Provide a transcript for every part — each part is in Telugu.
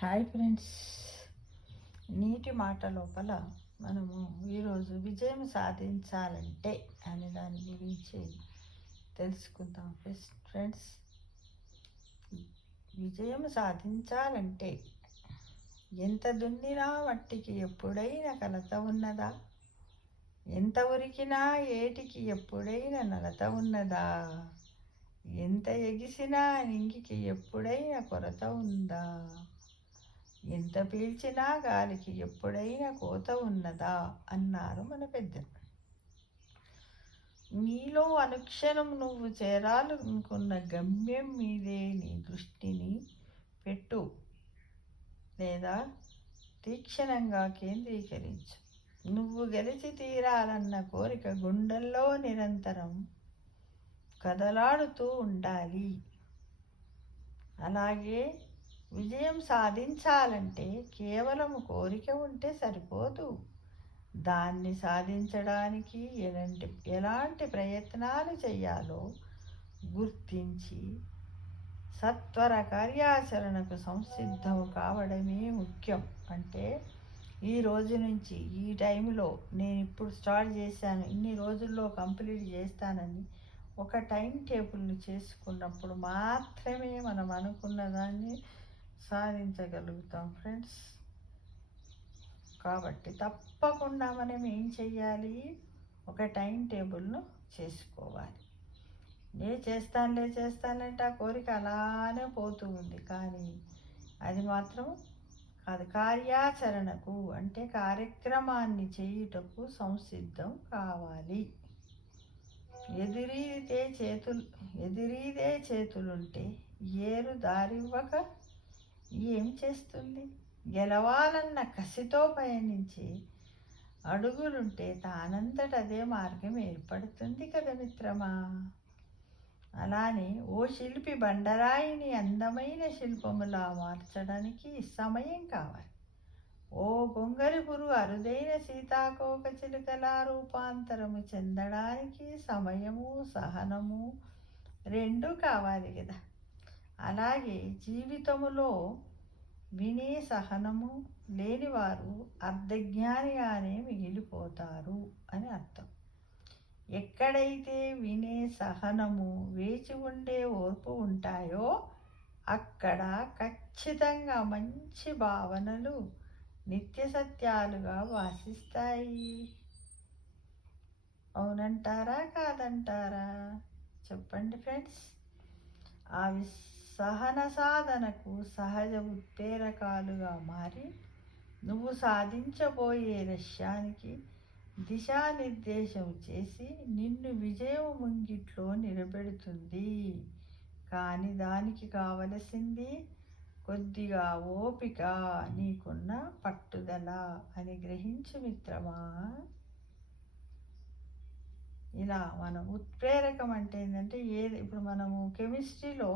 హాయ్ ఫ్రెండ్స్, నీటి మాట లోపల మనము ఈరోజు విజయం సాధించాలంటే అనే దాని గురించి తెలుసుకుందాం. ఫ్రెండ్స్, విజయం సాధించాలంటే ఎంత దున్నినా మట్టికి ఎప్పుడైనా కలత ఉన్నదా? ఎంత ఉరికినా ఏటికి ఎప్పుడైనా నలత ఉన్నదా? ఎంత ఎగిసినా నింగికి ఎప్పుడైనా కొరత ఉందా? ఎంత పీల్చినా గాలికి ఎప్పుడైనా కోత ఉన్నదా అన్నారు మన పెద్దలు. నీలో అనుక్షణం నువ్వు చేరాలనుకున్న గమ్యం మీదే నీ దృష్టిని పెట్టు, లేదా తీక్షణంగా కేంద్రీకరించు. నువ్వు గెలిచి తీరాలన్న కోరిక గుండెల్లో నిరంతరం కదలాడుతూ ఉండాలి. అలాగే విజయం సాధించాలంటే కేవలం కోరిక ఉంటే సరిపోదు. దాన్ని సాధించడానికి ఎలాంటి ప్రయత్నాలు చేయాలో గుర్తించి సత్వర కార్యాచరణకు సంసిద్ధం కావడమే ముఖ్యం. అంటే ఈ రోజు నుంచి ఈ టైంలో నేను ఇప్పుడు స్టార్ట్ చేశాను, ఇన్ని రోజుల్లో కంప్లీట్ చేస్తానని ఒక టైం టేబుల్ని చేసుకున్నప్పుడు మాత్రమే మనం అనుకున్న దాన్ని సాధించగలుగుతాం ఫ్రెండ్స్. కాబట్టి తప్పకుండా మనం ఏం చెయ్యాలి? ఒక టైం టేబుల్ను చేసుకోవాలి. చేస్తానంటే ఆ కోరిక అలానే పోతూ ఉంది, కానీ అది మాత్రం కాదు. కార్యాచరణకు అంటే కార్యక్రమాన్ని చేయుటకు సంసిద్ధం కావాలి. ఎదురీదే చేతులుంటే ఏరు దారివ్వక ఏం చేస్తుంది? గెలవాలన్న కసితో పయనించి అడుగులుంటే తానంతట అదే మార్గం ఏర్పడుతుంది కదా మిత్రమా. అలానే ఓ శిల్పి బండరాయిని అందమైన శిల్పములా మార్చడానికి సమయం కావాలి. ఓ గొంగలి పురుగు అరుదైన సీతాకోక చిలుకలా రూపాంతరము చెందడానికి సమయము, సహనము రెండూ కావాలి కదా. అలాగే జీవితములో వినే సహనము లేనివారు అర్ధజ్ఞానిగానే మిగిలిపోతారు అని అర్థం. ఎక్కడైతే వినే సహనము, వేచి ఉండే ఓర్పు ఉంటాయో అక్కడ ఖచ్చితంగా మంచి భావనలు నిత్య సత్యాలుగా భాషిస్తాయి. అవునంటారా కాదంటారా? చెప్పండి ఫ్రెండ్స్. ఆ సహన సాధనకు సహజ ఉత్ప్రేరకాలుగా మారి నువ్వు సాధించబోయే లక్ష్యానికి దిశానిర్దేశం చేసి నిన్ను విజయం ముంగిట్లో నిలబెడుతుంది. కానీ దానికి కావలసింది కొద్దిగా ఓపిక, నీకున్న పట్టుదల అని గ్రహించు మిత్రమా. ఇలా మనం ఉత్ప్రేరకం అంటే ఏంటంటే ఇప్పుడు మనము కెమిస్ట్రీలో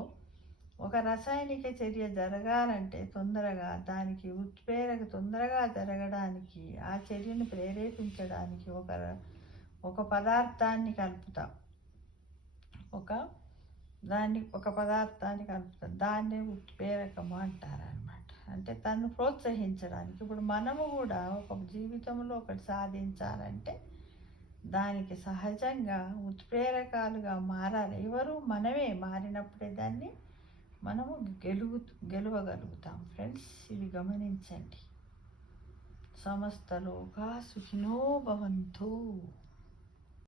ఒక రసాయనిక చర్య జరగాలంటే తొందరగా దానికి ఉత్ప్రేరక తొందరగా జరగడానికి, ఆ చర్యను ప్రేరేపించడానికి ఒక పదార్థాన్ని కలుపుతాం. ఒక పదార్థాన్ని కలుపుతాం, దాన్ని ఉత్ప్రేరకము అంటారనమాట. అంటే తను ప్రోత్సహించడానికి. ఇప్పుడు మనము కూడా ఒక జీవితంలో ఒకటి సాధించాలంటే దానికి సహజంగా ఉత్ప్రేరకాలుగా మారాలి. ఎవరు? మనమే. మారినప్పుడే దాన్ని మనము గెలవగలుగుతాం ఫ్రెండ్స్. ఇది గమనించండి. సమస్త లోకా సుఖినో భవంతు.